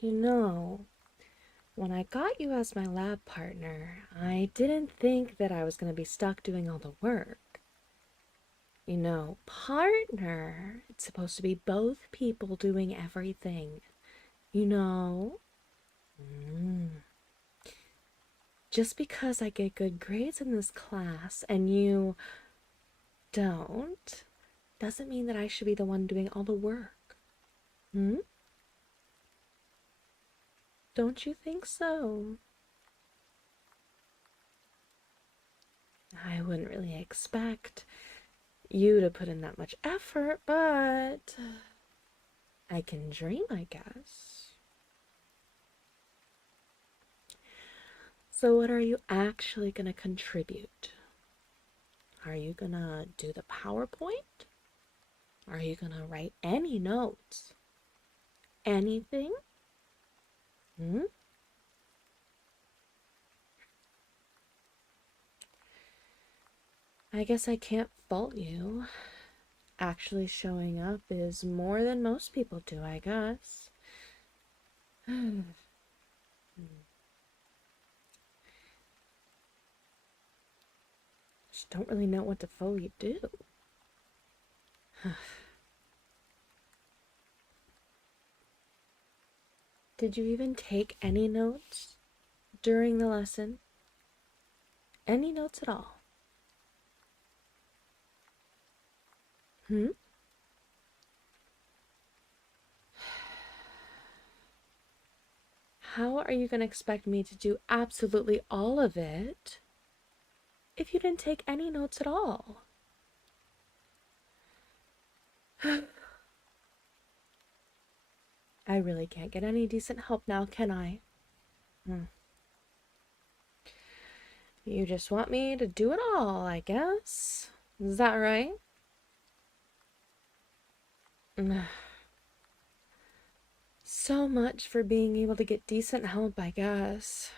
You know, when I got you as my lab partner, I didn't think that I was going to be stuck doing all the work. You know, partner, it's supposed to be both people doing everything. You know? Mm. Just because I get good grades in this class and you don't, doesn't mean that I should be the one doing all the work. Hmm? Don't you think so? I wouldn't really expect you to put in that much effort, but I can dream, I guess. So, what are you actually going to contribute? Are you going to do the PowerPoint? Are you going to write any notes? Anything? Hmm? I guess I can't fault you. Actually, showing up is more than most people do, I guess. Just don't really know what to fully do. Did you even take any notes during the lesson? Any notes at all? Hmm? How are you going to expect me to do absolutely all of it if you didn't take any notes at all? I really can't get any decent help now, can I? Hmm. You just want me to do it all, I guess. Is that right? So much for being able to get decent help, I guess.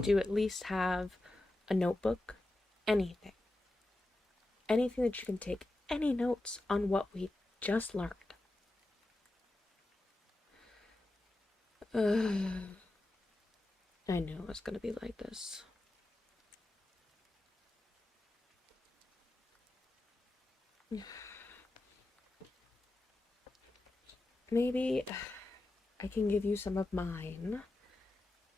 Do you at least have a notebook? Anything. Anything that you can take any notes on what we just learned. I knew it was gonna be like this. Maybe I can give you some of mine,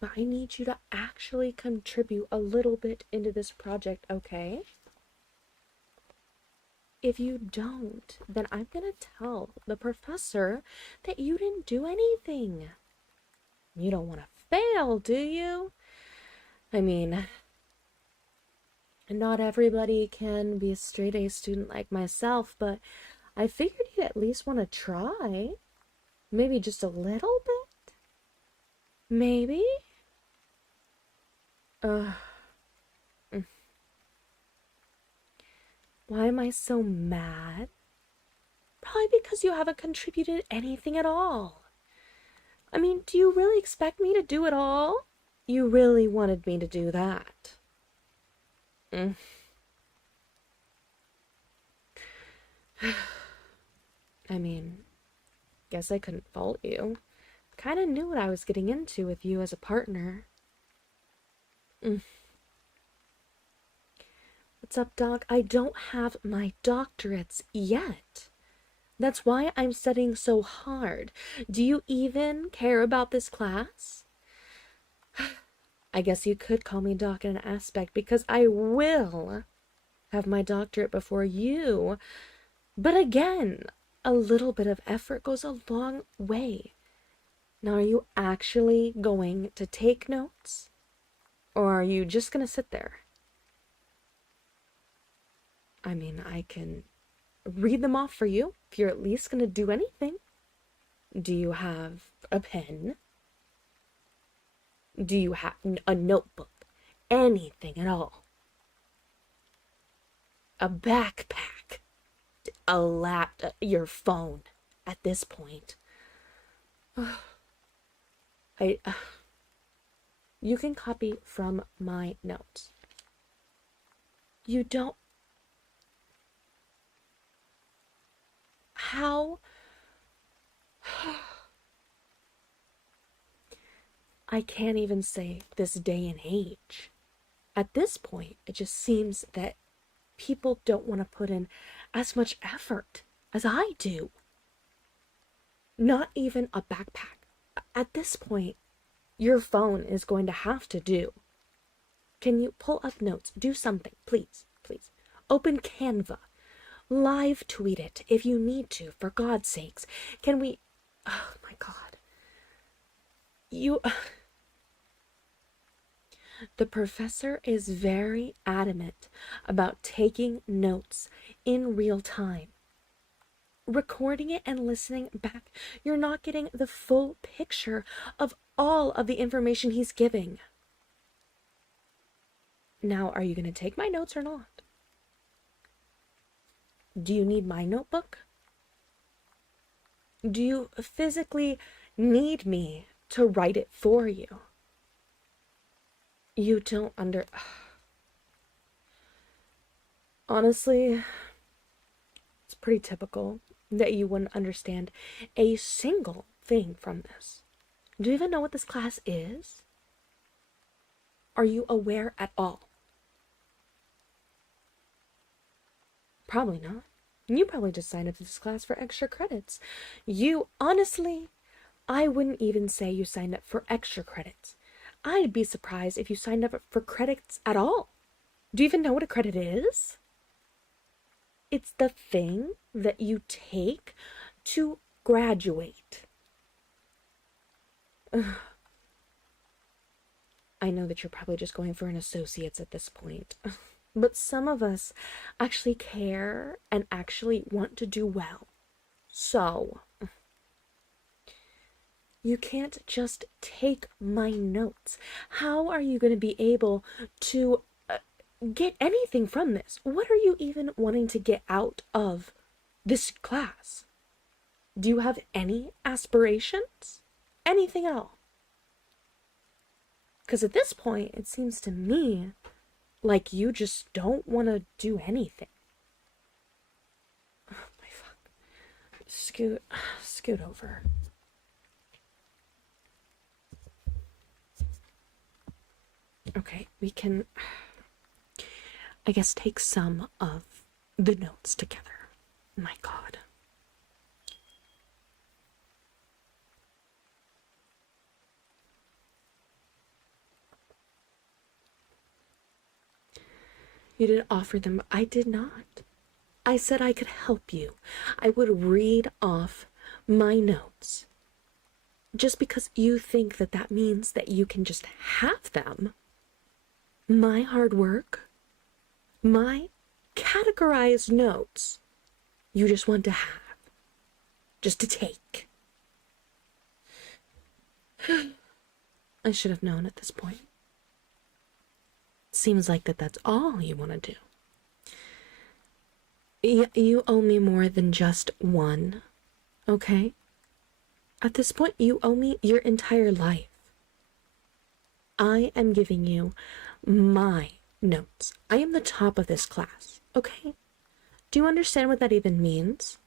but I need you to actually contribute a little bit into this project, okay? If you don't, then I'm gonna tell the professor that you didn't do anything. You don't want to fail, do you? I mean, not everybody can be a straight A student like myself, but I figured you'd at least want to try. Maybe just a little bit? Maybe? Ugh. Why am I so mad? Probably because you haven't contributed anything at all. I mean, do you really expect me to do it all? You really wanted me to do that. Mm. I mean, guess I couldn't fault you. Kinda knew what I was getting into with you as a partner. Mm. What's up, Doc? I don't have my doctorates yet. That's why I'm studying so hard. Do you even care about this class? I guess you could call me Doc in an aspect because I will have my doctorate before you. But again, a little bit of effort goes a long way. Now, are you actually going to take notes? Or are you just going to sit there? I mean, I can read them off for you if you're at least going to do anything. Do you have a pen? Do you have a notebook? Anything at all? A backpack? A laptop? Your phone? At this point, I you can copy from my notes. You don't. How? I can't even say this day and age. At this point, it just seems that people don't want to put in as much effort as I do. Not even a backpack. At this point, your phone is going to have to do. Can you pull up notes? Do something, please, please. Open Canva. Live tweet it if you need to, for God's sakes. Can we... Oh my God. You... The professor is very adamant about taking notes in real time. Recording it and listening back, you're not getting the full picture of all of the information he's giving. Now, are you going to take my notes or not? Do you need my notebook? Do you physically need me to write it for you? You don't Honestly, it's pretty typical that you wouldn't understand a single thing from this. Do you even know what this class is? Are you aware at all? Probably not. You probably just signed up to this class for extra credits. Honestly, I wouldn't even say you signed up for extra credits. I'd be surprised if you signed up for credits at all. Do you even know what a credit is? It's the thing that you take to graduate. I know that you're probably just going for an associate's at this point. But some of us actually care and actually want to do well. So, you can't just take my notes. How are you going to be able to get anything from this? What are you even wanting to get out of this class? Do you have any aspirations? Anything at all? Because at this point, it seems to me like you just don't want to do anything. Oh my fuck. Scoot over. Okay, we can, I guess, take some of the notes together. My God. You didn't offer them. I did not. I said I could help you. I would read off my notes. Just because you think that that means that you can just have them. My hard work, my categorized notes, you just want to have. Just to take. I should have known at this point. Seems like that's all you want to do. You owe me more than just one, okay? At this point, you owe me your entire life. I am giving you my notes. I am the top of this class, okay? Do you understand what that even means?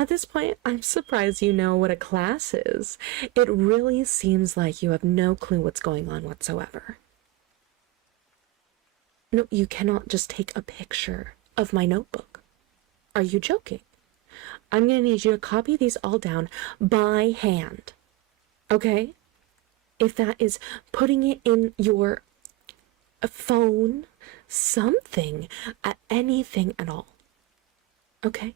At this point, I'm surprised you know what a class is. It really seems like you have no clue what's going on whatsoever. No, you cannot just take a picture of my notebook. Are you joking? I'm going to need you to copy these all down by hand. Okay? If that is putting it in your phone, something, anything at all. Okay?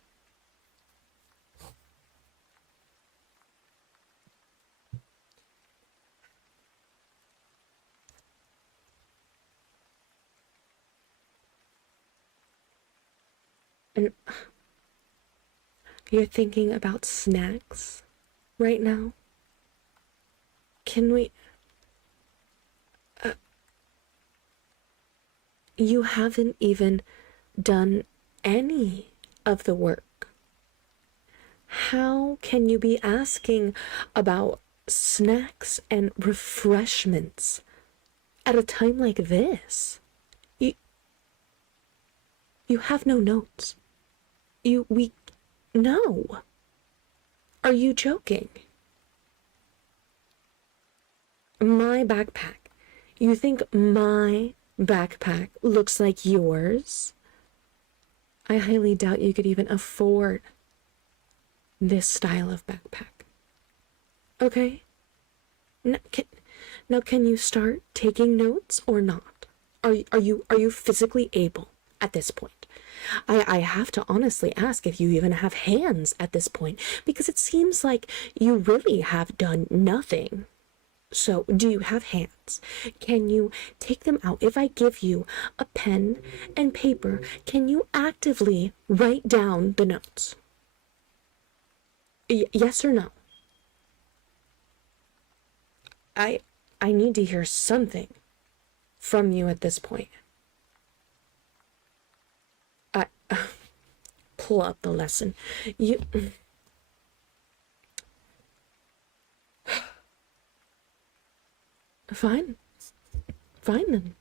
And you're thinking about snacks right now? Can we... you haven't even done any of the work. How can you be asking about snacks and refreshments at a time like this? You have no notes. We, no. Are you joking? My backpack. You think my backpack looks like yours? I highly doubt you could even afford this style of backpack. Okay? Now can you start taking notes or not? Are you physically able at this point? I have to honestly ask if you even have hands at this point, because it seems like you really have done nothing. So, do you have hands? Can you take them out? If I give you a pen and paper, can you actively write down the notes? Yes or no? I I need to hear something from you at this point. I pull up the lesson. You fine. Fine then.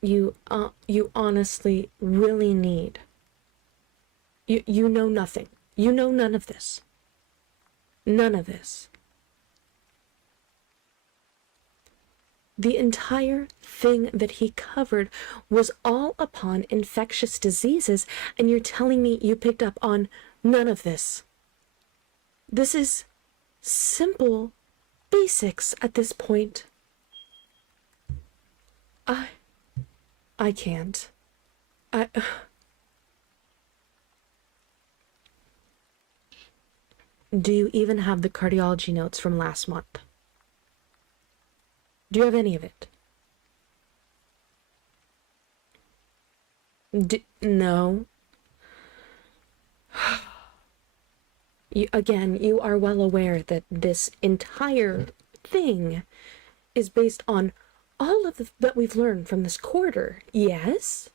You honestly really need. You know nothing. You know none of this. None of this. The entire thing that he covered was all upon infectious diseases, and you're telling me you picked up on none of this. This is simple basics at this point. I I can't. I Do you even have the cardiology notes from last month? Do you have any of it? No. You are well aware that this entire thing is based on all of that we've learned from this quarter, yes?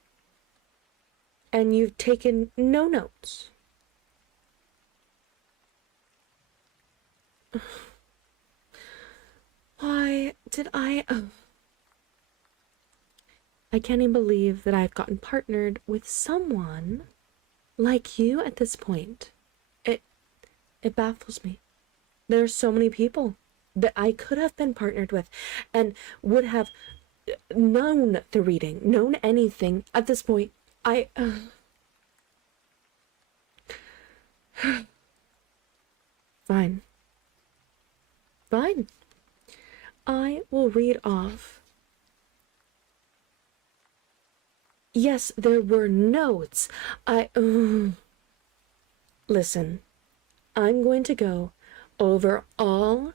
And you've taken no notes. Why did I can't even believe that I've gotten partnered with someone like you at this point. It it baffles me. There are so many people that I could have been partnered with and would have known the reading, known anything at this point. I Fine. Fine. I will read off. Yes, there were notes. Listen, I'm going to go over all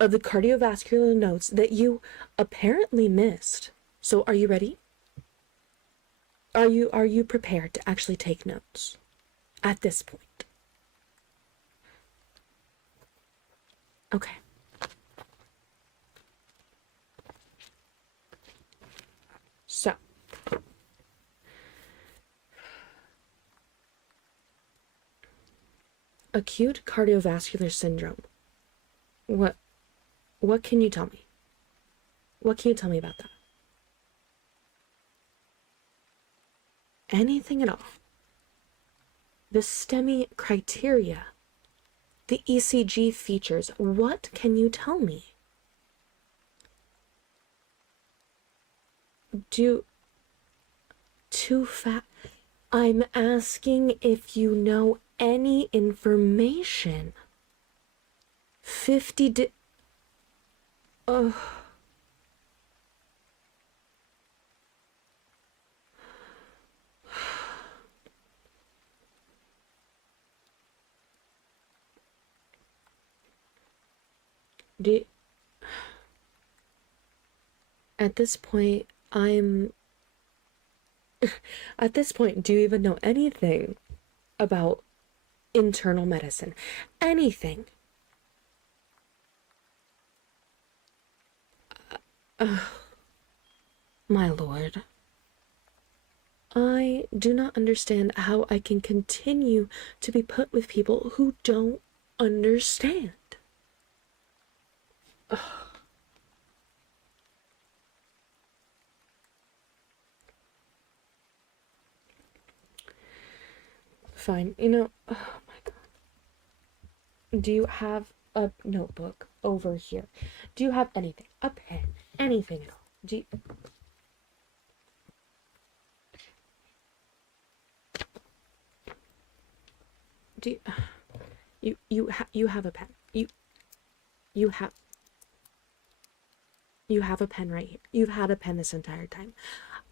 of the cardiovascular notes that you apparently missed. So are you ready? Are you prepared to actually take notes at this point? Okay. So, acute cardiovascular syndrome. What what can you tell me? What can you tell me about that? Anything at all? The STEMI criteria, the ECG features. What can you tell me? Do too fat. I'm asking if you know any information. 50 di- Ugh. Do, at this point, I'm. At this point, do you even know anything about internal medicine? Anything? My lord. I do not understand how I can continue to be put with people who don't understand. Ugh. Fine. Oh my God. Do you have a notebook over here? Do you have anything? A pen? Anything at all? Do you, you have a pen. You have you have a pen right here. You've had a pen this entire time.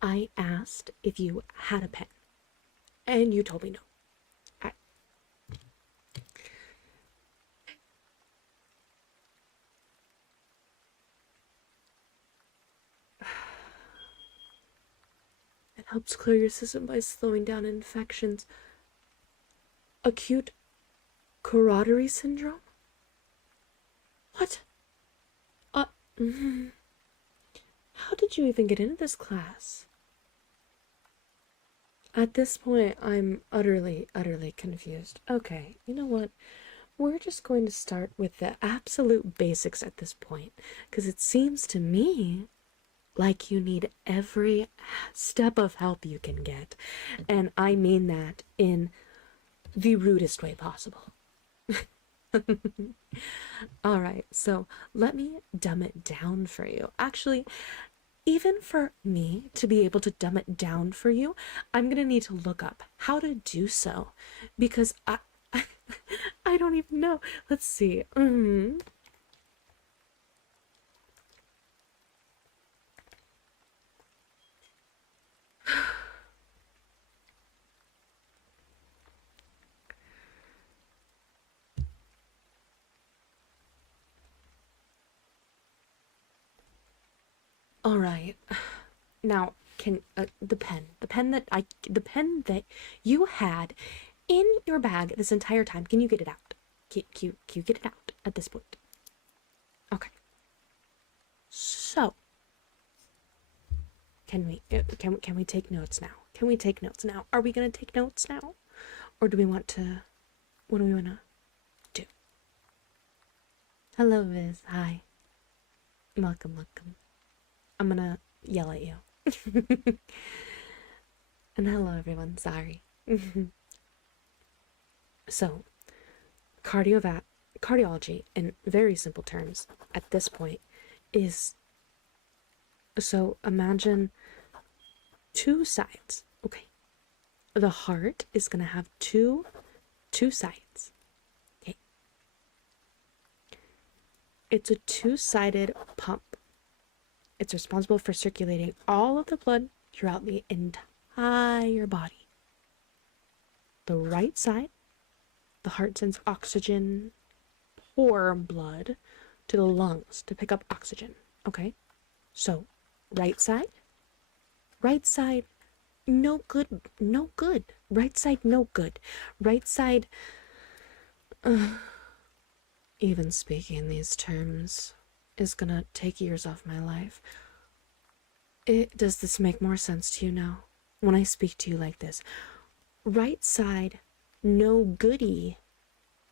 I asked if you had a pen, and you told me no. I, it helps clear your system by slowing down infections. Acute carotary syndrome? What? Uh, mm, how did you even get into this class? At this point, I'm utterly confused. Okay, you know what? We're just going to start with the absolute basics at this point, because it seems to me like you need every step of help you can get, and I mean that in the rudest way possible. All right, so let me dumb it down for you. Actually, even for me to be able to dumb it down for you, I'm gonna need to look up how to do so, because I don't even know. Let's see. All right. Now, can the pen that you had in your bag this entire time, can you get it out? Can you get it out at this point? Okay. So, can we take notes now? Can we take notes now? Are we gonna take notes now, or do we want to? What do we wanna do? Hello, Viz. Hi. Welcome. I'm gonna yell at you. And hello, everyone. Sorry. So, cardiology, in very simple terms, at this point, is so imagine two sides. Okay, the heart is gonna have two sides. Okay, it's a two-sided pump. It's responsible for circulating all of the blood throughout the entire body. The right side, the heart sends oxygen, poor blood, to the lungs to pick up oxygen. Okay? So, right side, no good, no good. Right side, no good. Right side, even speaking in these terms is gonna take years off my life. Does this make more sense to you now? When I speak to you like this, right side, no goody.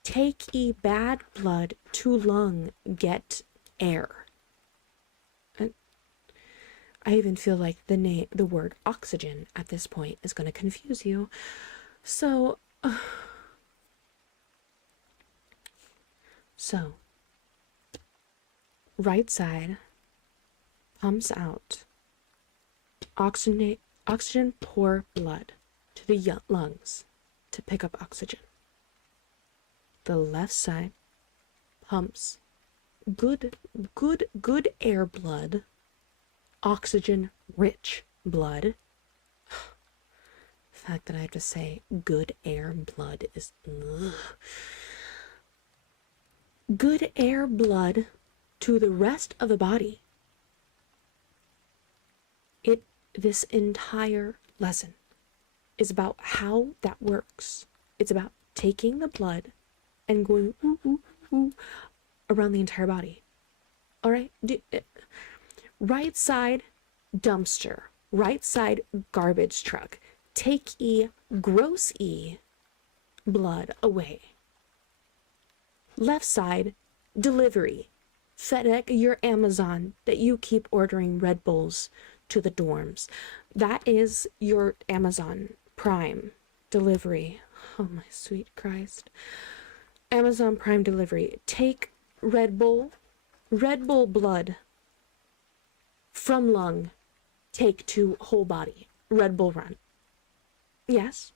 Take ye bad blood to lung, get air. And I even feel like the word oxygen at this point is going to confuse you. So, right side pumps out oxygen poor blood to the lungs to pick up oxygen. The left side pumps good air blood, oxygen rich blood. The fact that I have to say good air blood is ugh. Good air blood to the rest of the body. This entire lesson is about how that works. It's about taking the blood and going ooh, ooh, ooh, around the entire body. All right? Right side dumpster, right side garbage truck. take gross blood away. Left side, delivery. FedEx, your Amazon that you keep ordering Red Bulls to the dorms. That is your Amazon Prime delivery. Oh my sweet Christ. Amazon Prime delivery. Take Red Bull blood from lung, take to whole body. Red Bull run. Yes?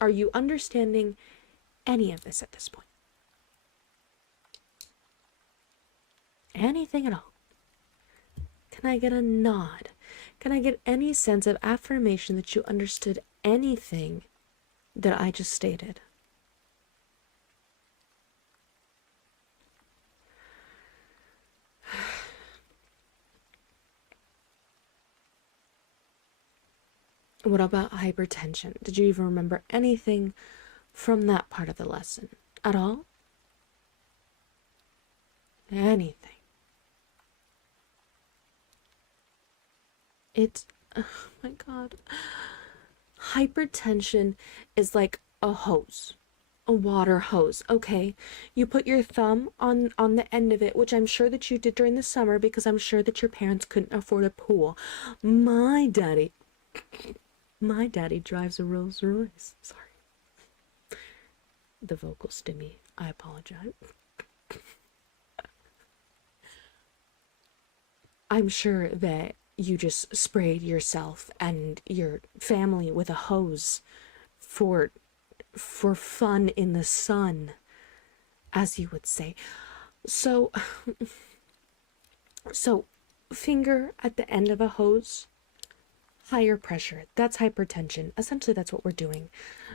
Are you understanding any of this at this point? Anything at all? Can I get a nod? Can I get any sense of affirmation that you understood anything that I just stated? What about hypertension? Did you even remember anything from that part of the lesson at all? Anything? Oh my God. Hypertension is like a hose, a water hose, okay? You put your thumb on the end of it, which I'm sure that you did during the summer because I'm sure that your parents couldn't afford a pool. My daddy drives a Rolls Royce. Sorry. The vocal stimmy. I apologize. I'm sure that you just sprayed yourself and your family with a hose for fun in the sun, as you would say. So finger at the end of a hose, higher pressure. That's hypertension. Essentially, that's what we're doing.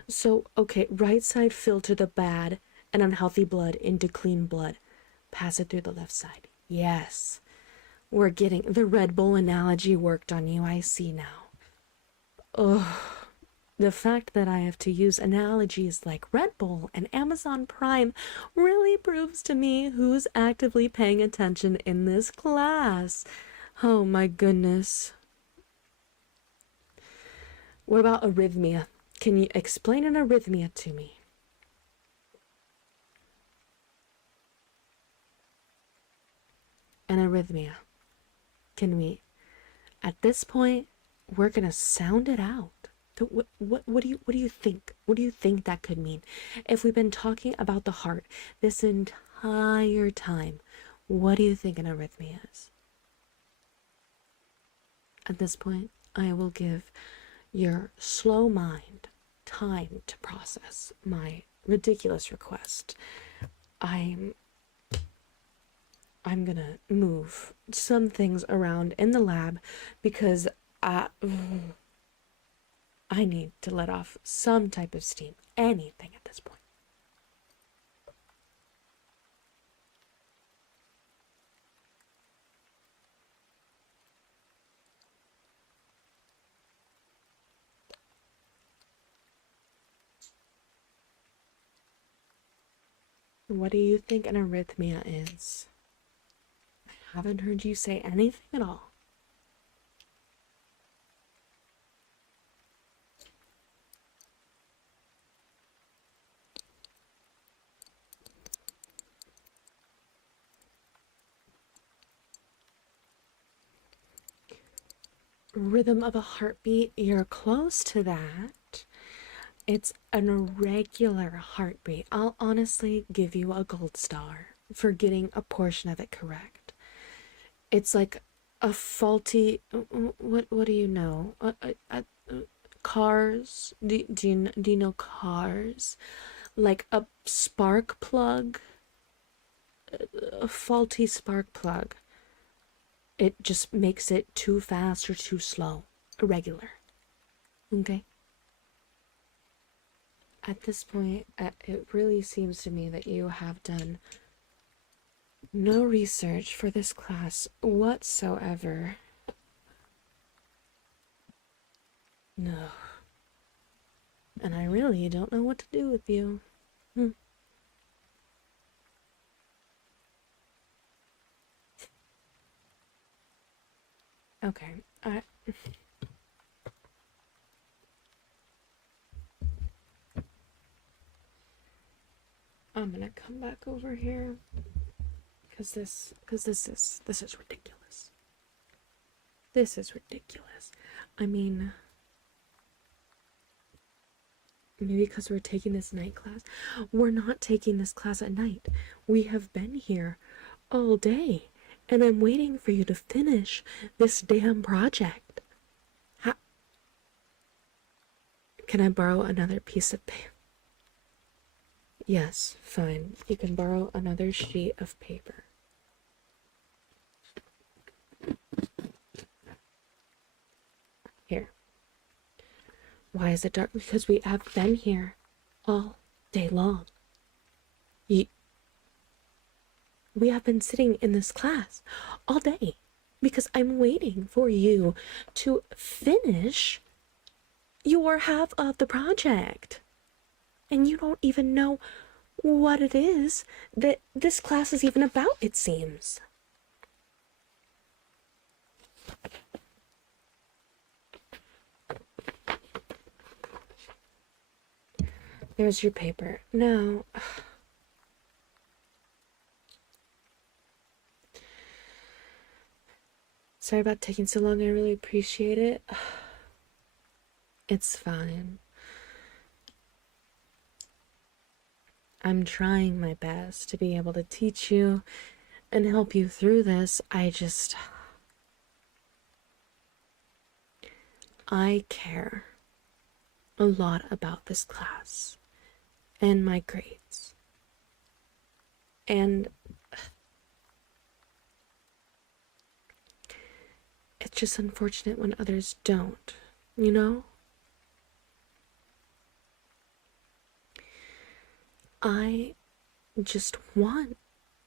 So, okay, right side filter the bad and unhealthy blood into clean blood. Pass it through the left side. Yes. We're getting the Red Bull analogy worked on you, I see now. Ugh. The fact that I have to use analogies like Red Bull and Amazon Prime really proves to me who's actively paying attention in this class. Oh my goodness. What about arrhythmia? Can you explain an arrhythmia to me? An arrhythmia. Can we, at this point, we're gonna sound it out. What do you think? What do you think that could mean? If we've been talking about the heart this entire time, what do you think an arrhythmia is? At this point, I will give your slow mind time to process my ridiculous request. I'm gonna move some things around in the lab because I need to let off some type of steam. Anything at this point. What do you think an arrhythmia is? I haven't heard you say anything at all. Rhythm of a heartbeat, you're close to that. It's an irregular heartbeat. I'll honestly give you a gold star for getting a portion of it correct. It's like a faulty. What do you know? Cars. Do you know cars? Like a spark plug. A faulty spark plug. It just makes it too fast or too slow. Irregular. Okay? At this point, it really seems to me that you have done no research for this class whatsoever. No. And I really don't know what to do with you. Okay, I'm gonna come back over here because this is ridiculous. This is ridiculous. I mean, maybe because we're taking this night class. We're not taking this class at night. We have been here all day, and I'm waiting for you to finish this damn project. Can I borrow another piece of paper? Yes, fine. You can borrow another sheet of paper. Here. Why is it dark? Because we have been here all day long. We have been sitting in this class all day because I'm waiting for you to finish your half of the project. And you don't even know what it is that this class is even about, it seems. There's your paper. Now, sorry about taking so long. I really appreciate it. It's fine. I'm trying my best to be able to teach you and help you through this. I care a lot about this class and my grades. And it's just unfortunate when others don't, you know? I just want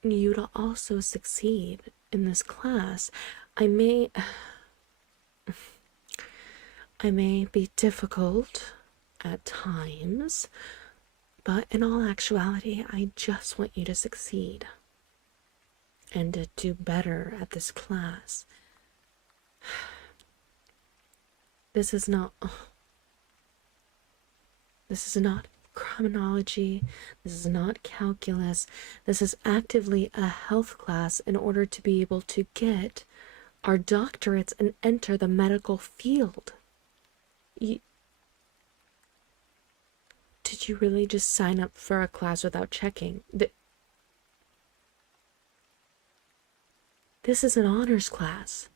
you to also succeed in this class. I may be difficult at times, but in all actuality, I just want you to succeed and to do better at this class. This is not criminology. This is not calculus. This is actively a health class in order to be able to get our doctorates and enter the medical field. Did you really just sign up for a class without checking? This is an honors class.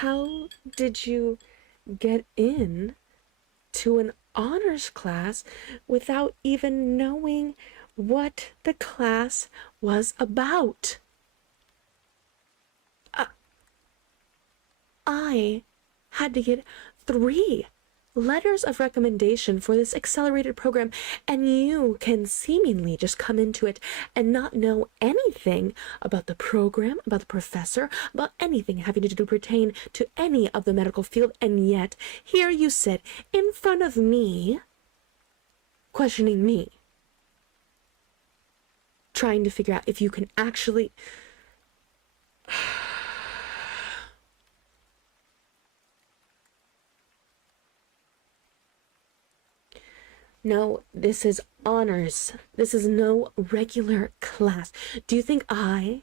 How did you get in to an honors class without even knowing what the class was about? I had to get 3 letters of recommendation for this accelerated program, and you can seemingly just come into it and not know anything about the program, about the professor, about anything having to do pertain to any of the medical field, and yet here you sit in front of me, questioning me, trying to figure out if you can actually... No, this is honors. This is no regular class. Do you think I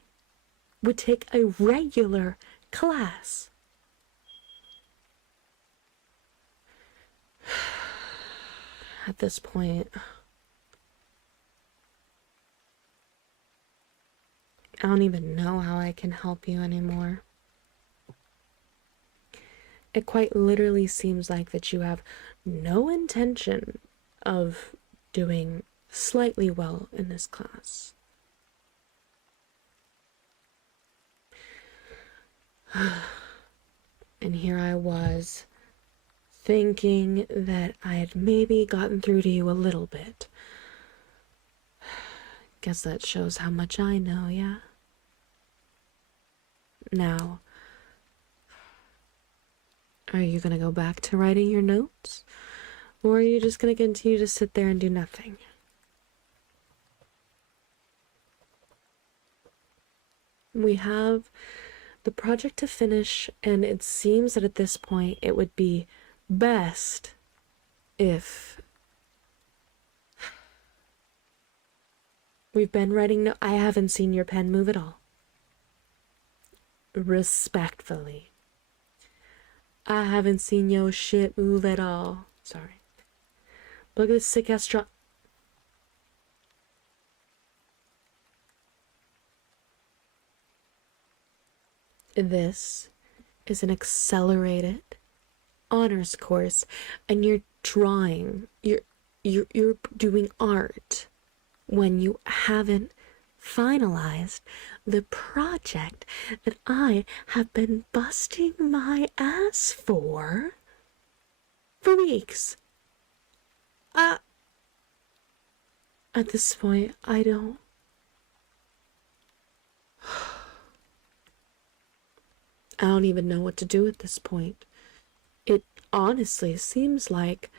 would take a regular class? At this point, I don't even know how I can help you anymore. It quite literally seems like that you have no intention of doing slightly well in this class. And here I was, thinking that I had maybe gotten through to you a little bit. Guess that shows how much I know, yeah? Now, are you gonna go back to writing your notes? Or are you just gonna continue to sit there and do nothing? We have the project to finish, and it seems that at this point it would be best if we've been writing. No, I haven't seen your pen move at all. Respectfully, I haven't seen your shit move at all. Sorry. Look at this sick ass truck. This is an accelerated honors course, and you're drawing. You're doing art when you haven't finalized the project that I have been busting my ass for weeks. At this point, I don't. I don't even know what to do at this point. It honestly seems like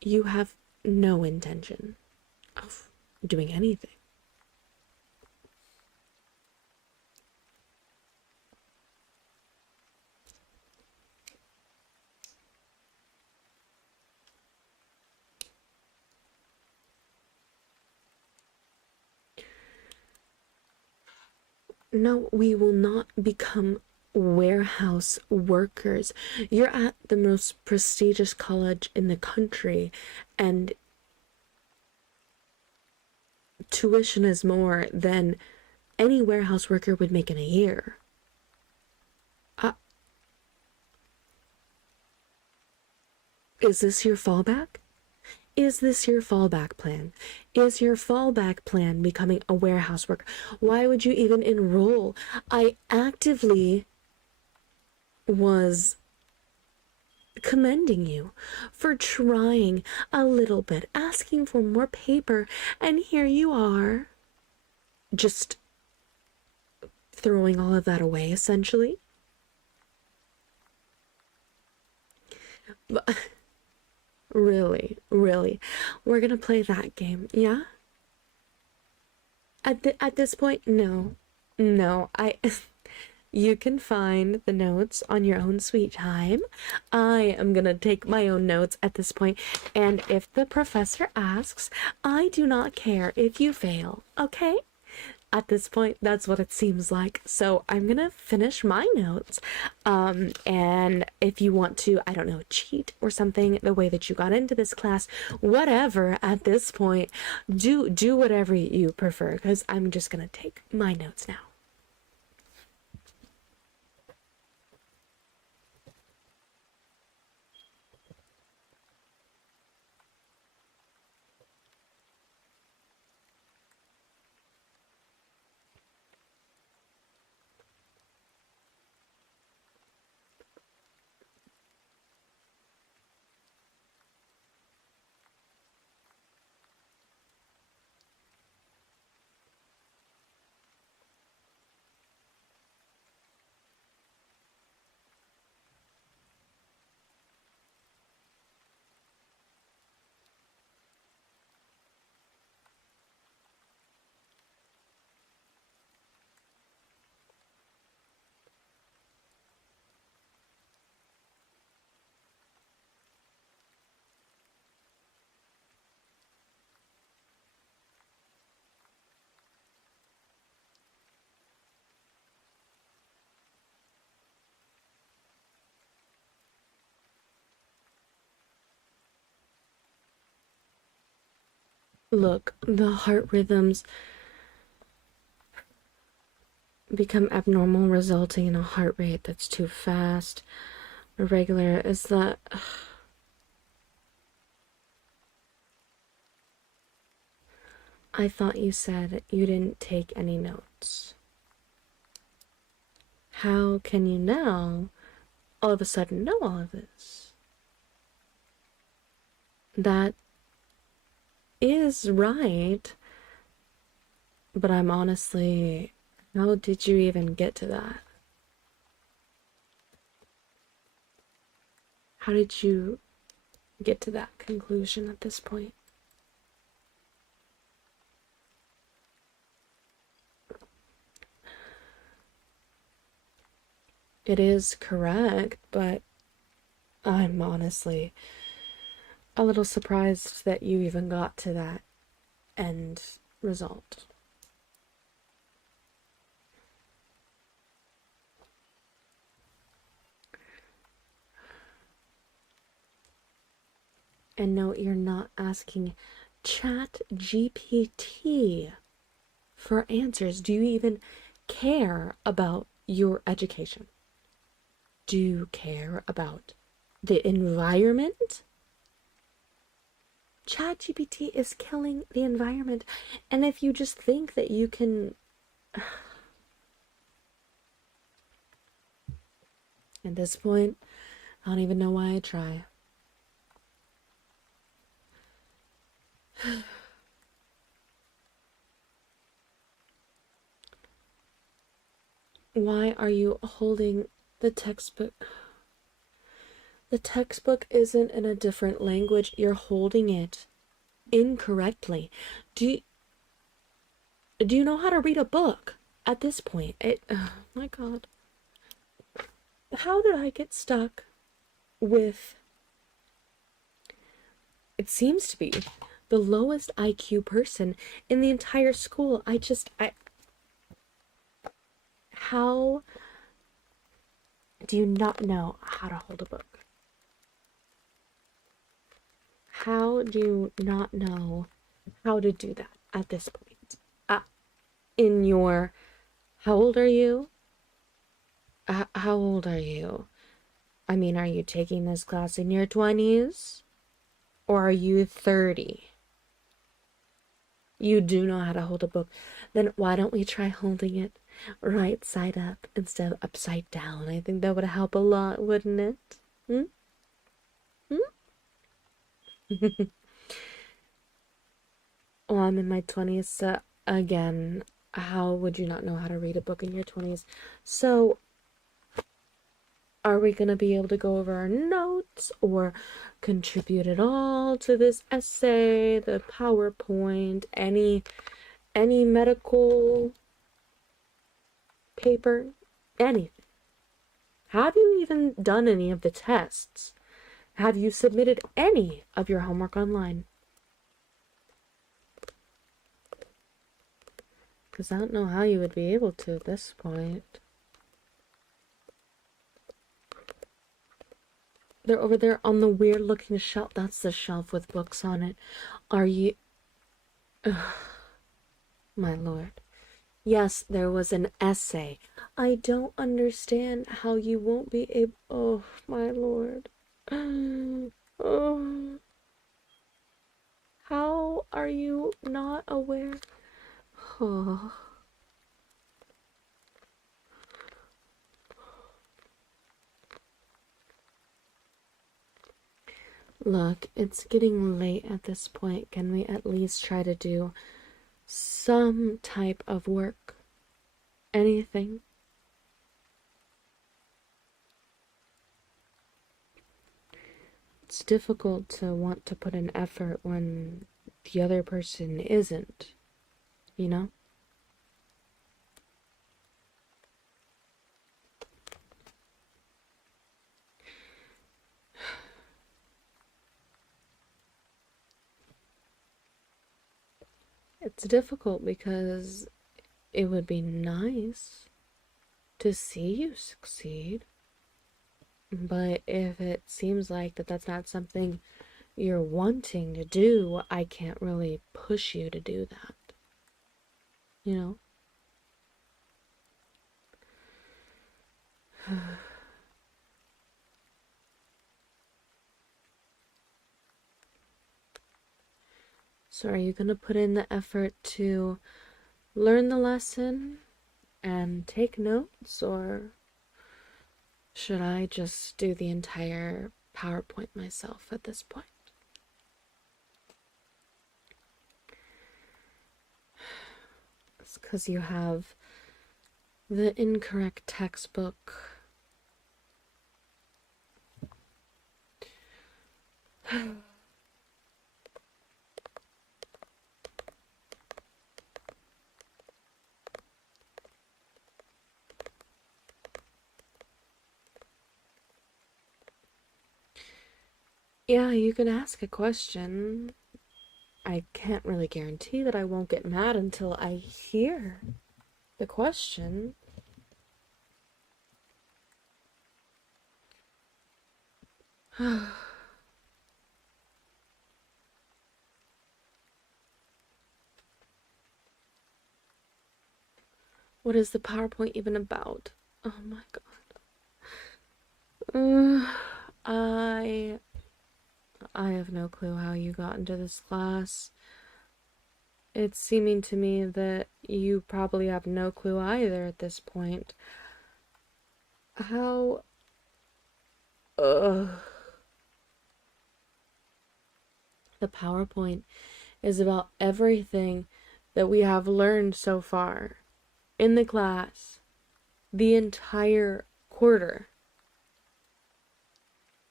you have no intention of doing anything. No, we will not become warehouse workers. You're at the most prestigious college in the country, and tuition is more than any warehouse worker would make in a year. Is this your fallback? Is this your fallback plan? Is your fallback plan becoming a warehouse worker? Why would you even enroll? I actively was commending you for trying a little bit, asking for more paper, and here you are, just throwing all of that away, essentially. But really, we're gonna play that game, yeah? At this point, no, I. You can find the notes on your own sweet time. I am gonna take my own notes at this point, and if the professor asks, I do not care if you fail, okay? At this point, that's what it seems like. So I'm gonna finish my notes. And if you want to, I don't know, cheat or something, the way that you got into this class, whatever, at this point, do whatever you prefer, because I'm just gonna take my notes now. Look, the heart rhythms become abnormal, resulting in a heart rate that's too fast. Irregular is that. I thought you said you didn't take any notes. How can you now all of a sudden know all of this? That is right, but I'm honestly, how did you even get to that? How did you get to that conclusion at this point? It is correct, but I'm honestly a little surprised that you even got to that end result. And no, you're not asking Chat GPT for answers. Do you even care about your education? Do you care about the environment? ChatGPT is killing the environment. And if you just think that you can. At this point, I don't even know why I try. Why are you holding the textbook? The textbook isn't in a different language. You're holding it incorrectly. Do you know how to read a book at this point? Oh my god. How did I get stuck with, it seems to be the lowest IQ person in the entire school? How do you not know how to hold a book? How do you not know how to do that at this point? In your, how old are you? How old are you? I mean, are you taking this class in your 20s? Or are you 30? You do know how to hold a book. Then why don't we try holding it right side up instead of upside down? I think that would help a lot, wouldn't it? Hmm? Hmm? Well, I'm in my 20s, so again, how would you not know how to read a book in your 20s? So, are we going to be able to go over our notes or contribute at all to this essay, the PowerPoint, any medical paper, anything? Have you even done any of the tests? Have you submitted any of your homework online? Because I don't know how you would be able to at this point. They're over there on the weird looking shelf. That's the shelf with books on it. Are you. Ugh, my lord. Yes, there was an essay. I don't understand how you won't be able. Oh, my lord. Oh. How are you not aware? Oh. Look, it's getting late at this point. Can we at least try to do some type of work? Anything? It's difficult to want to put an effort when the other person isn't, you know? It's difficult because it would be nice to see you succeed. But if it seems like that's not something you're wanting to do, I can't really push you to do that. You know? So are you going to put in the effort to learn the lesson and take notes, or should I just do the entire PowerPoint myself at this point? It's because you have the incorrect textbook. Yeah, you can ask a question. I can't really guarantee that I won't get mad until I hear the question. What is the PowerPoint even about? Oh my god. I have no clue how you got into this class. It's seeming to me that you probably have no clue either at this point. How Ugh. The PowerPoint is about everything that we have learned so far in the class, the entire quarter.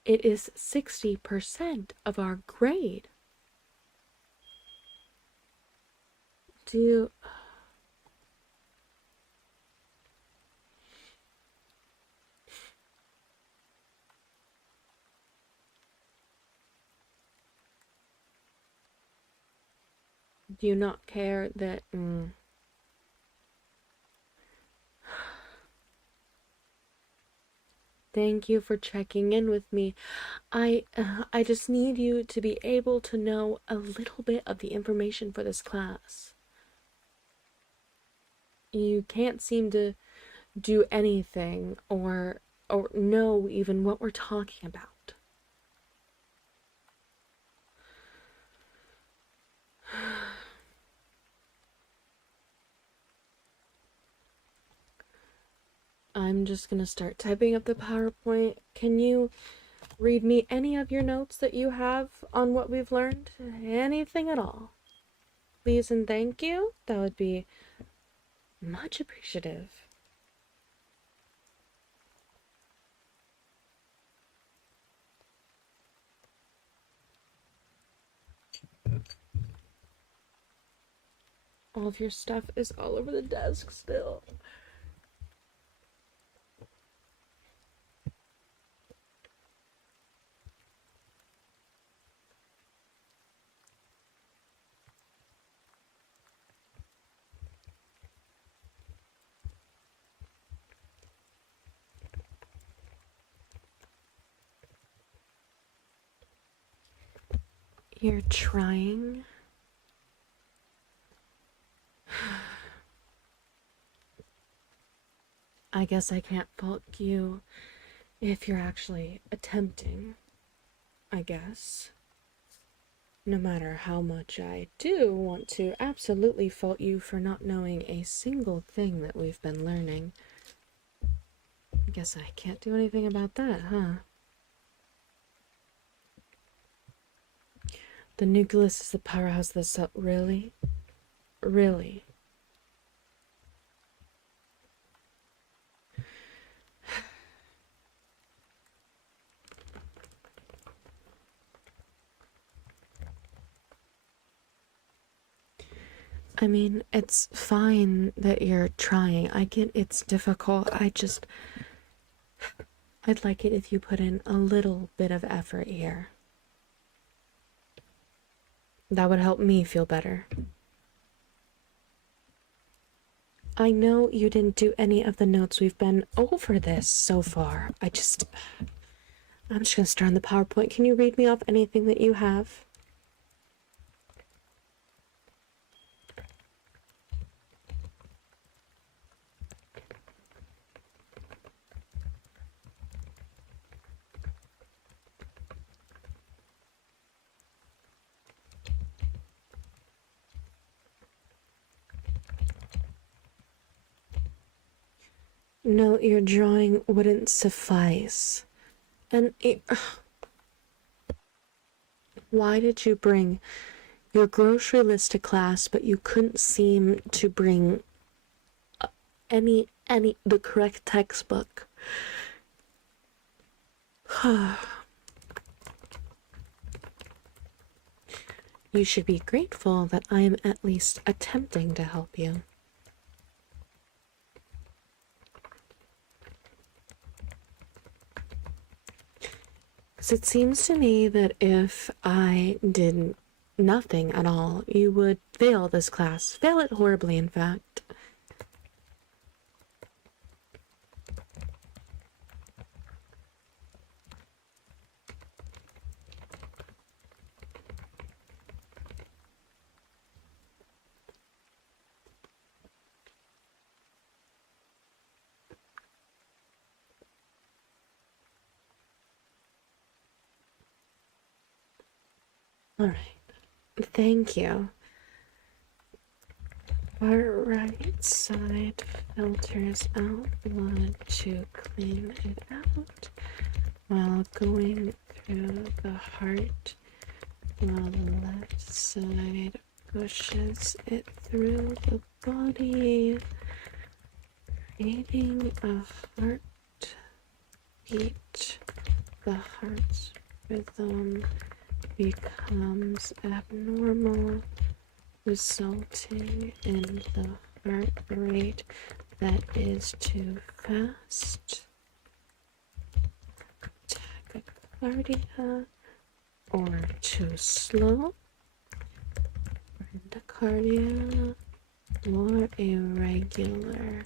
It is 60% of our grade. Do you not care that Thank you for checking in with me. I just need you to be able to know a little bit of the information for this class. You can't seem to do anything or know even what we're talking about. I'm just gonna start typing up the PowerPoint. Can you read me any of your notes that you have on what we've learned? Anything at all? Please and thank you. That would be much appreciative. All of your stuff is all over the desk still. You're trying. I guess I can't fault you if you're actually attempting, I guess. No matter how much I do want to absolutely fault you for not knowing a single thing that we've been learning. I guess I can't do anything about that, huh? The nucleus is the powerhouse of the cell. Really? Really? I mean, it's fine that you're trying. I get it's difficult. I'd like it if you put in a little bit of effort here. That would help me feel better. I know you didn't do any of the notes. We've been over this so far. I'm just gonna start on the PowerPoint. Can you read me off anything that you have? No, your drawing wouldn't suffice. And why did you bring your grocery list to class, but you couldn't seem to bring the correct textbook? You should be grateful that I am at least attempting to help you. So it seems to me that if I did nothing at all, you would fail this class. Fail it horribly, in fact. Alright. Thank you. Our right side filters out blood to clean it out while going through the heart, while the left side pushes it through the body, creating a heart beat. The heart's rhythm becomes abnormal, resulting in the heart rate that is too fast, tachycardia, or too slow, bradycardia, or irregular.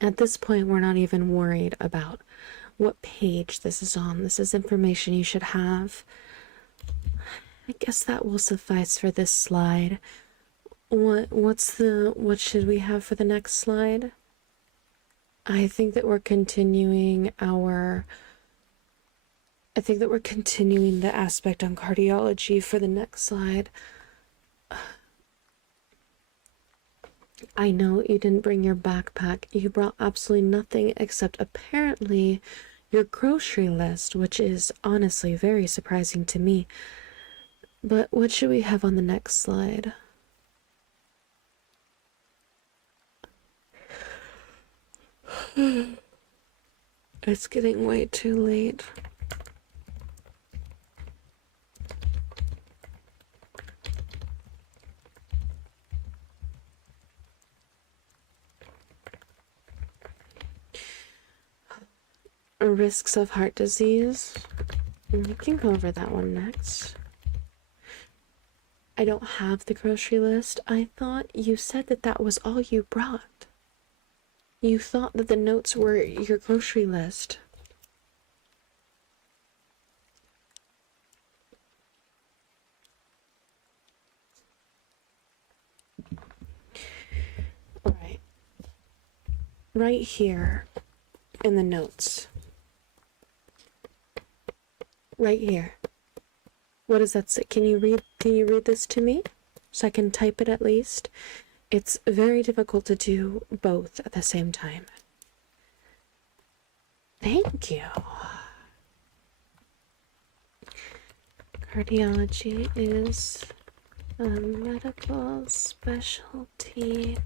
At this point, we're not even worried about what page this is on. This is information you should have. I guess that will suffice for this slide. What should we have for the next slide? I think that we're continuing the aspect on cardiology for the next slide. I know you didn't bring your backpack. You brought absolutely nothing except apparently your grocery list, which is honestly very surprising to me. But what should we have on the next slide? It's getting way too late. Risks of heart disease. We can go over that one next. I don't have the grocery list. I thought you said that that was all you brought. You thought that the notes were your grocery list. Alright. Right here in the notes. Right here. What does that say? Can you read this to me? So I can type it at least. It's very difficult to do both at the same time. Thank you. Cardiology is a medical specialty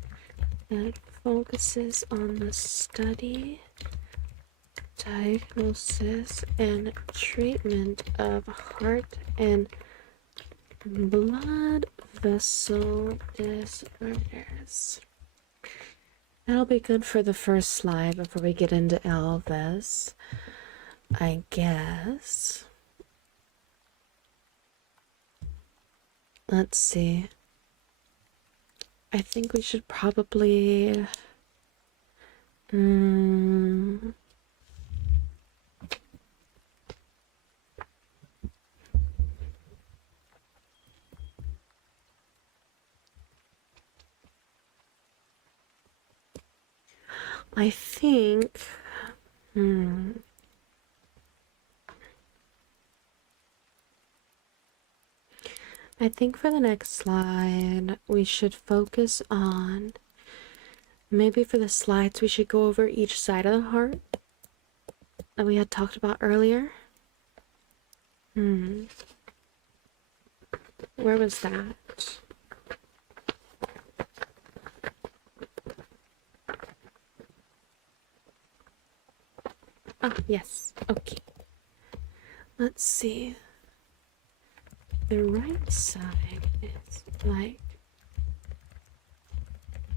that focuses on the study, diagnosis, and treatment of heart and blood vessel disorders. That'll be good for the first slide before we get into Elvis, I guess. Let's see. I think we should probably I think I think for the next slide we should focus on, maybe for the slides we should go over each side of the heart that we had talked about earlier. Where was that? Oh, yes. Okay. Let's see. The right side is like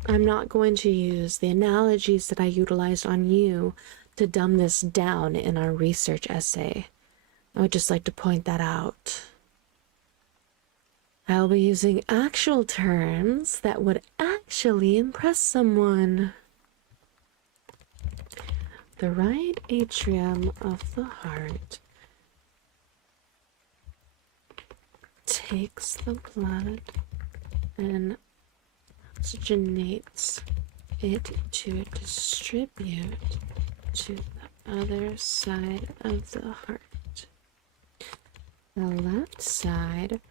I'm not going to use the analogies that I utilized on you to dumb this down in our research essay. I would just like to point that out. I'll be using actual terms that would actually impress someone. The right atrium of the heart takes the blood and oxygenates it to distribute to the other side of the heart. The left side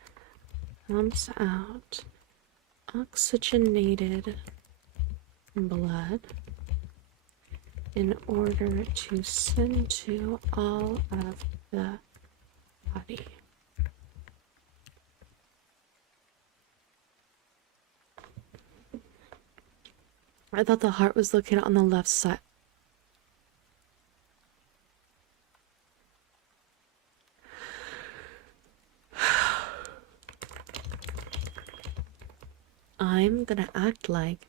pumps out oxygenated blood in order to send to all of the body. I thought the heart was located on the left side. I'm gonna act like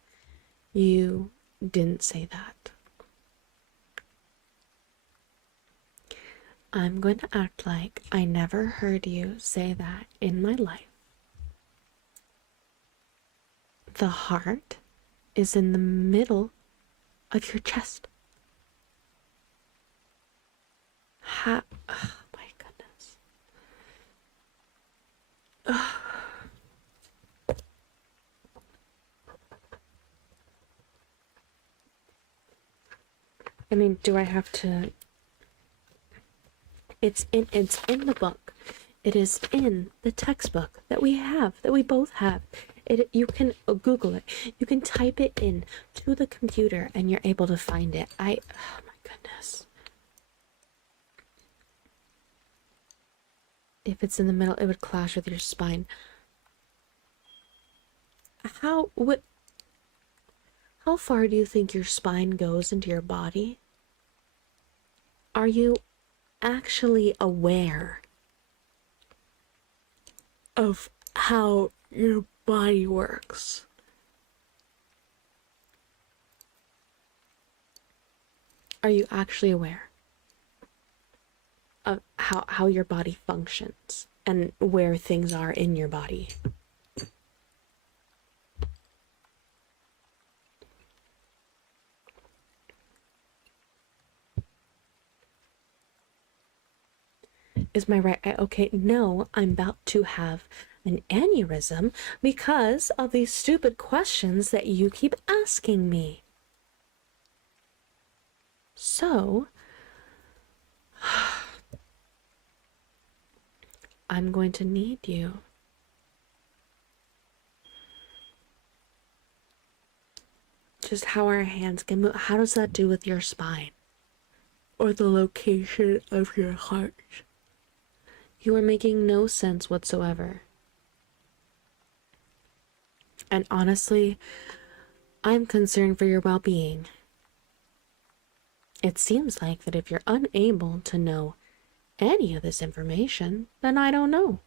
you didn't say that. I'm going to act like I never heard you say that in my life. The heart is in the middle of your chest. Oh my goodness. I mean, do I have to? It's in the book. It is in the textbook that we both have. You can Google it. You can type it in to the computer and you're able to find it. Oh my goodness. If it's in the middle, it would clash with your spine. How far do you think your spine goes into your body? Are you actually aware of how your body works? Are you actually aware of how your body functions and where things are in your body? Is my right eye okay? No, I'm about to have an aneurysm because of these stupid questions that you keep asking me. So, I'm going to need you just how our hands can move. How does that do with your spine? Or the location of your heart? You are making no sense whatsoever. And honestly, I'm concerned for your well-being. It seems like that if you're unable to know any of this information, then I don't know.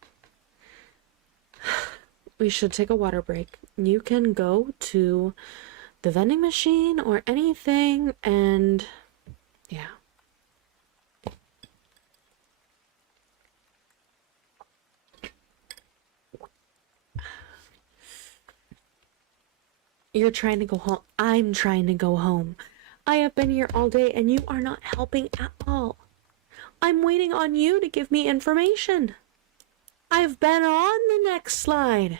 We should take a water break. You can go to the vending machine or anything, and yeah. You're trying to go home. I'm trying to go home. I have been here all day and you are not helping at all. I'm waiting on you to give me information. I've been on the next slide.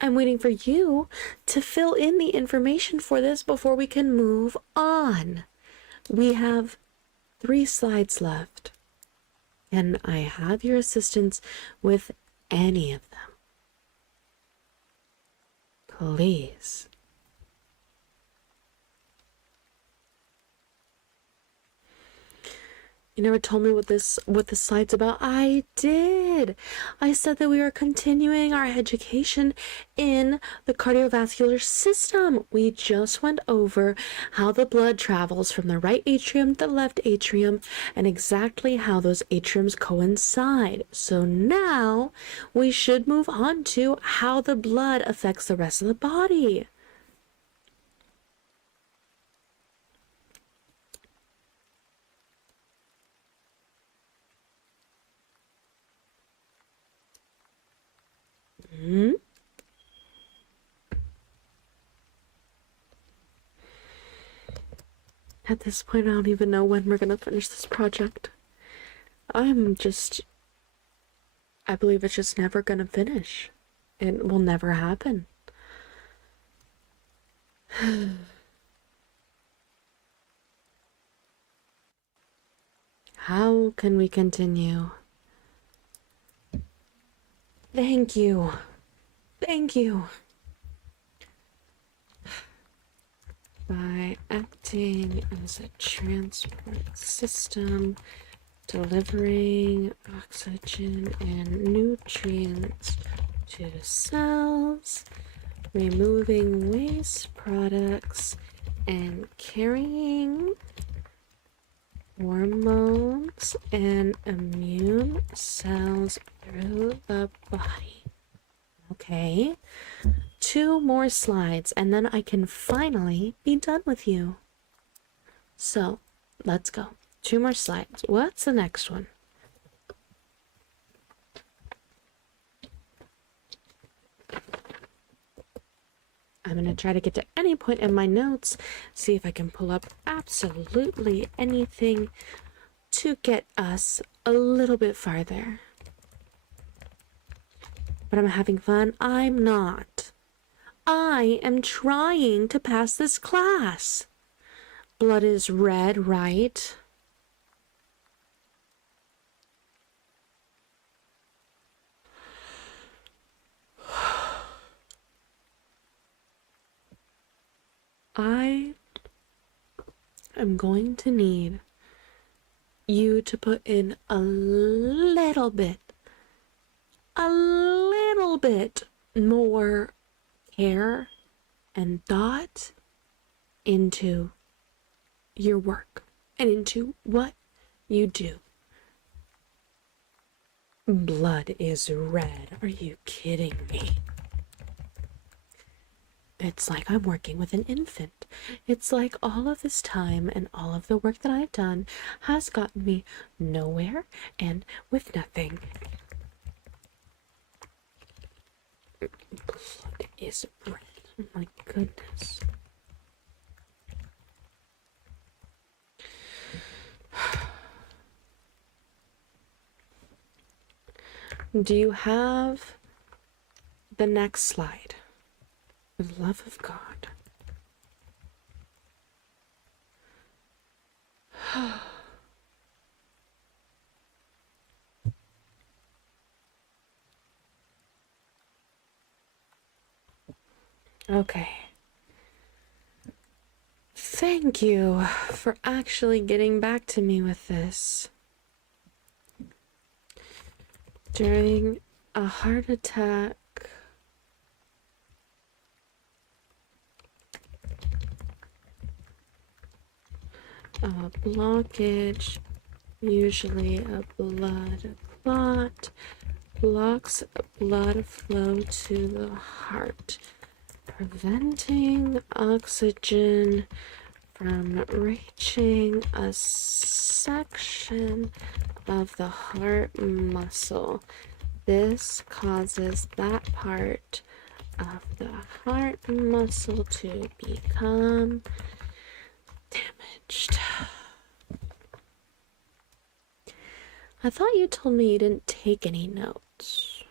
I'm waiting for you to fill in the information for this before we can move on. We have 3 slides left, and I have your assistance with any of them. Please. You never told me what this slide's about. I did. I said that we are continuing our education in the cardiovascular system. We just went over how the blood travels from the right atrium to the left atrium and exactly how those atriums coincide. So now we should move on to how the blood affects the rest of the body. At this point, I don't even know when we're gonna finish this project. I believe it's just never gonna finish. It will never happen. How can we continue? Thank you. Thank you. By acting as a transport system, delivering oxygen and nutrients to cells, removing waste products, and carrying hormones and immune cells through the body. Okay. 2 more slides and then I can finally be done with you. So, let's go. 2 more slides. What's the next one? I'm going to try to get to any point in my notes, see if I can pull up absolutely anything to get us a little bit farther. But I'm having fun. I'm not. I am trying to pass this class. Blood is red, right? I am going to need you to put in a little bit more care and thought into your work and into what you do. Blood is red. Are you kidding me? It's like I'm working with an infant. It's like all of this time and all of the work that I've done has gotten me nowhere and with nothing. Blood is red. Oh my goodness. Do you have the next slide? For the love of God. Okay. Thank you for actually getting back to me with this. During a heart attack, a blockage, usually a blood clot, blocks blood flow to the heart, preventing oxygen from reaching a section of the heart muscle. This causes that part of the heart muscle to become damaged. I thought you told me you didn't take any notes.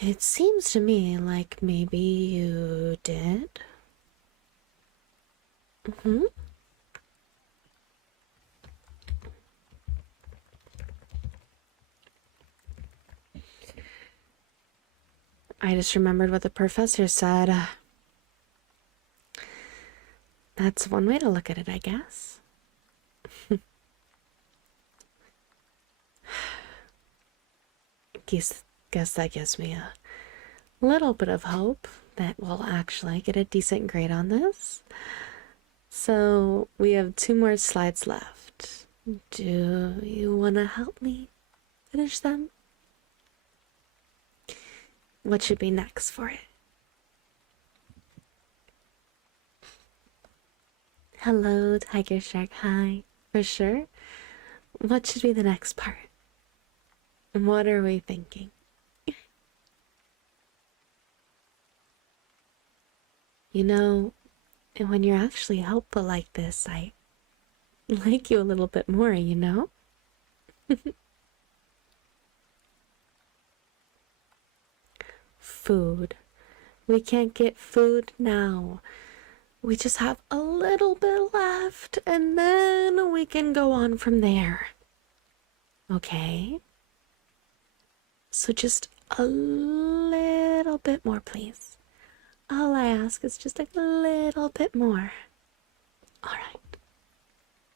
It seems to me like maybe you did. I just remembered what the professor said. That That's one way to look at it, I guess. Guess that gives me a little bit of hope that we'll actually get a decent grade on this. So we have 2 more slides left. Do you want to help me finish them? What should be next for it? Hello, Tiger Shark. Hi. For sure. What should be the next part? What are we thinking? You know, when you're actually helpful like this, I like you a little bit more, you know? Food. We can't get food now. We just have a little bit left, and then we can go on from there. Okay? So just a little bit more, please. All I ask is just a little bit more. Alright.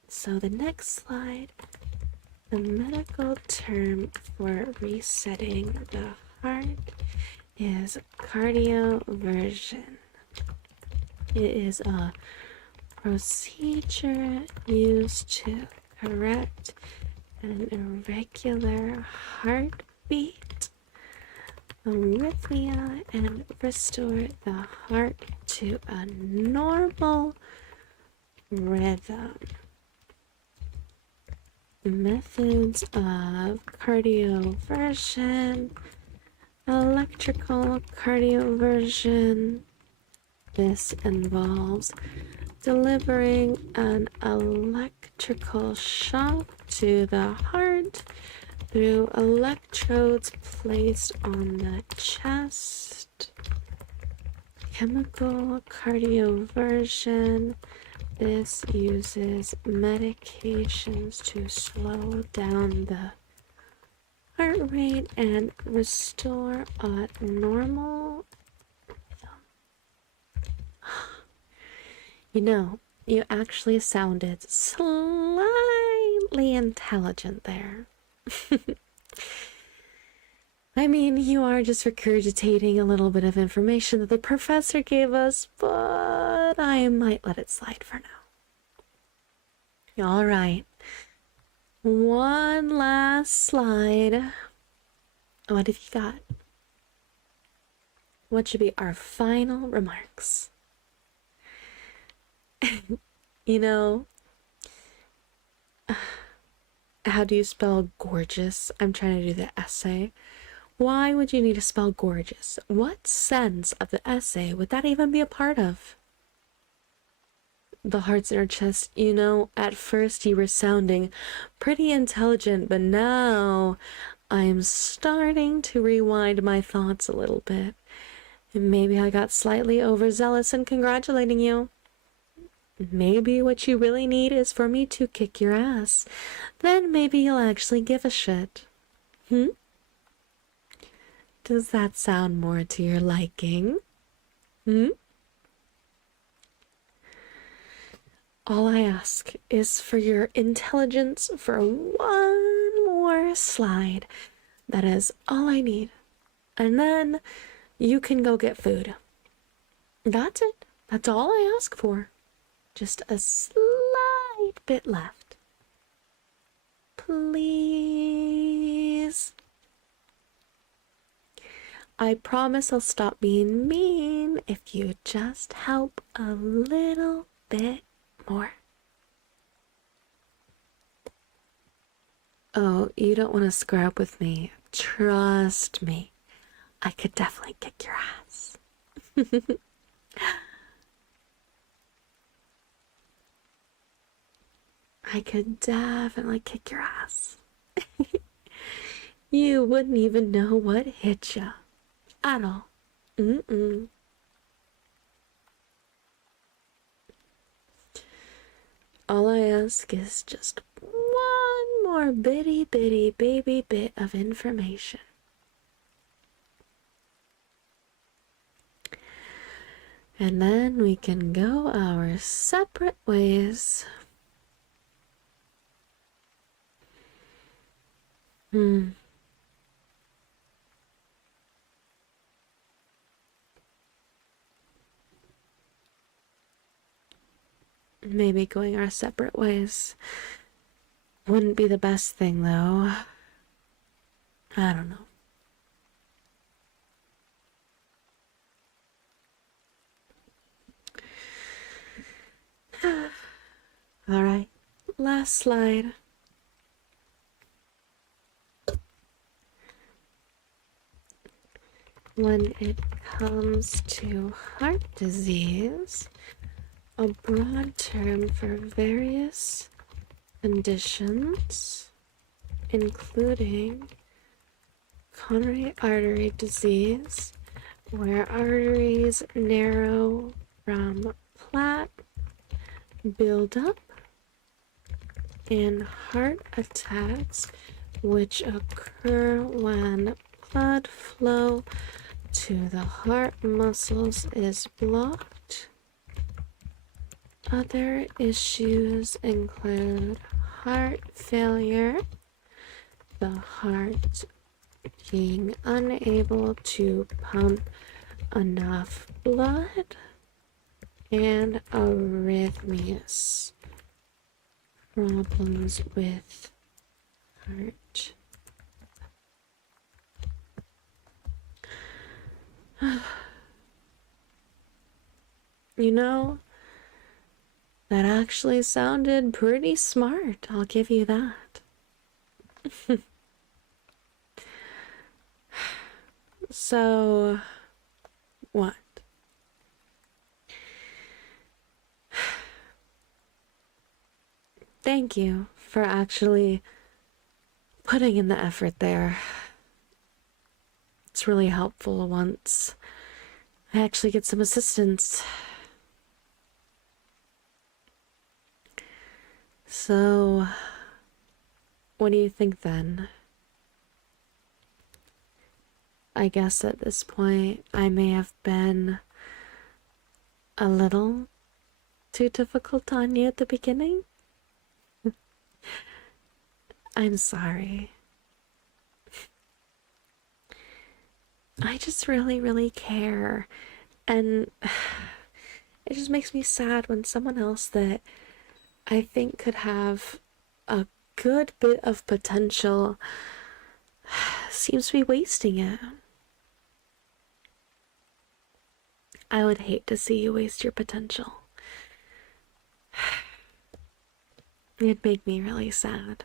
So the next slide, the medical term for resetting the heart is cardioversion. It is a procedure used to correct an irregular heartbeat, arrhythmia, and restore the heart to a normal rhythm. Methods of cardioversion: electrical cardioversion. This involves delivering an electrical shock to the heart through electrodes placed on the chest. Chemical cardioversion. This uses medications to slow down the heart rate and restore a normal rhythm. You know, you actually sounded slightly intelligent there. I mean, you are just regurgitating a little bit of information that the professor gave us, but I might let it slide for now. All right. One last slide. What have you got? What should be our final remarks? You know, how do you spell gorgeous? I'm trying to do the essay. Why would you need to spell gorgeous? What sense of the essay would that even be a part of? The heart's in our chest, you know, at first you were sounding pretty intelligent, but now I'm starting to rewind my thoughts a little bit. And maybe I got slightly overzealous in congratulating you. Maybe what you really need is for me to kick your ass. Then maybe you'll actually give a shit. Does that sound more to your liking? All I ask is for your intelligence for one more slide. That is all I need. And then you can go get food. That's it. That's all I ask for. Just a slight bit left. Please. I promise I'll stop being mean if you just help a little bit more. Oh, you don't want to square up with me. Trust me. I could definitely kick your ass. I could definitely kick your ass. You wouldn't even know what hit ya. At all. All I ask is just one more bitty baby bit of information. And then we can go our separate ways. Maybe going our separate ways wouldn't be the best thing, though. I don't know. All right, last slide. When it comes to heart disease, a broad term for various conditions, including coronary artery disease, where arteries narrow from plaque buildup, and heart attacks, which occur when blood flow to the heart muscles is blocked. Other issues include heart failure, the heart being unable to pump enough blood, and arrhythmias, problems with heart. You know, that actually sounded pretty smart, I'll give you that. So, what? Thank you for actually putting in the effort there. It's really helpful once I actually get some assistance. So, what do you think then? I guess at this point I may have been a little too difficult on you at the beginning. I'm sorry. I just really, really care. And it just makes me sad when someone else that I think could have a good bit of potential seems to be wasting it. I would hate to see you waste your potential. It'd make me really sad.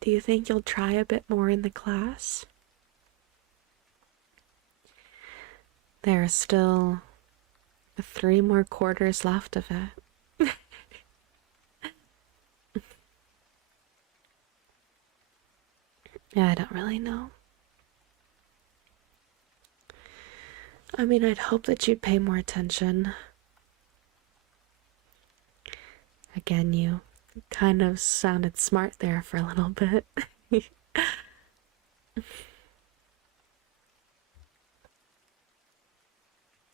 Do you think you'll try a bit more in the class? There are still 3 more quarters left of it. Yeah, I don't really know. I mean, I'd hope that you'd pay more attention. Again, you kind of sounded smart there for a little bit.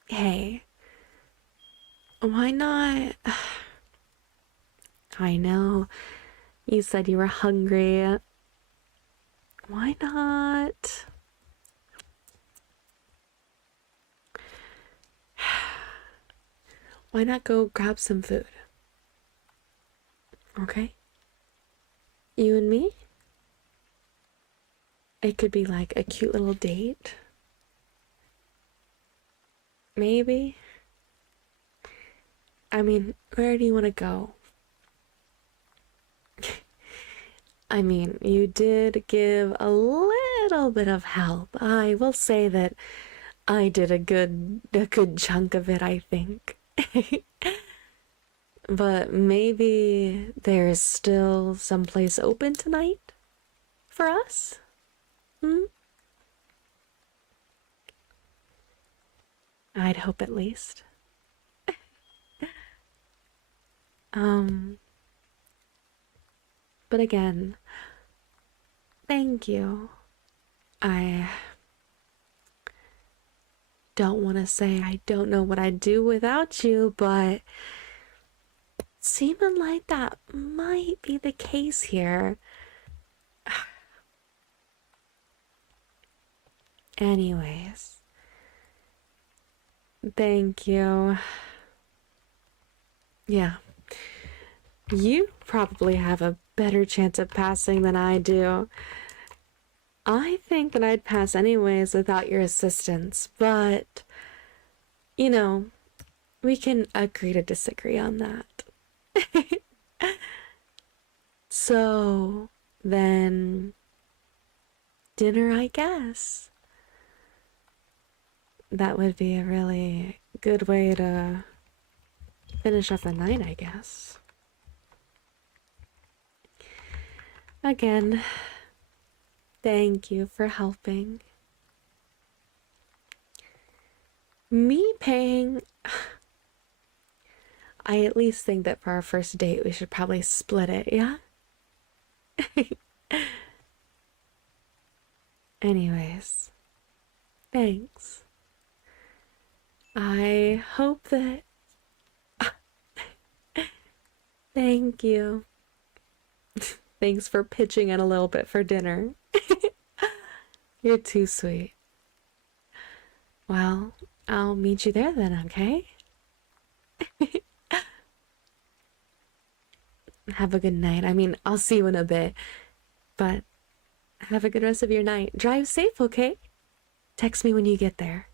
Hey, why not? I know you said you were hungry. Why not? Why not go grab some food? Okay? You and me? It could be like a cute little date. Maybe. I mean, where do you want to go? I mean, you did give a little bit of help. I will say that I did a good chunk of it, I think. But maybe there's still some place open tonight for us? Hmm? I'd hope at least. But again, thank you. I don't want to say I don't know what I'd do without you, but seeming like that might be the case here. Anyways, thank you. Yeah, you probably have a better chance of passing than I do. I think that I'd pass anyways without your assistance, but you know, we can agree to disagree on that. So, then, dinner, I guess. That would be a really good way to finish off the night, I guess. Again, thank you for helping. Me paying. I at least think that for our first date, we should probably split it, yeah? Anyways, thanks. I hope that. Thank you. Thanks for pitching in a little bit for dinner. You're too sweet. Well, I'll meet you there then, okay? Have a good night. I mean, I'll see you in a bit, but have a good rest of your night. Drive safe, okay? Text me when you get there.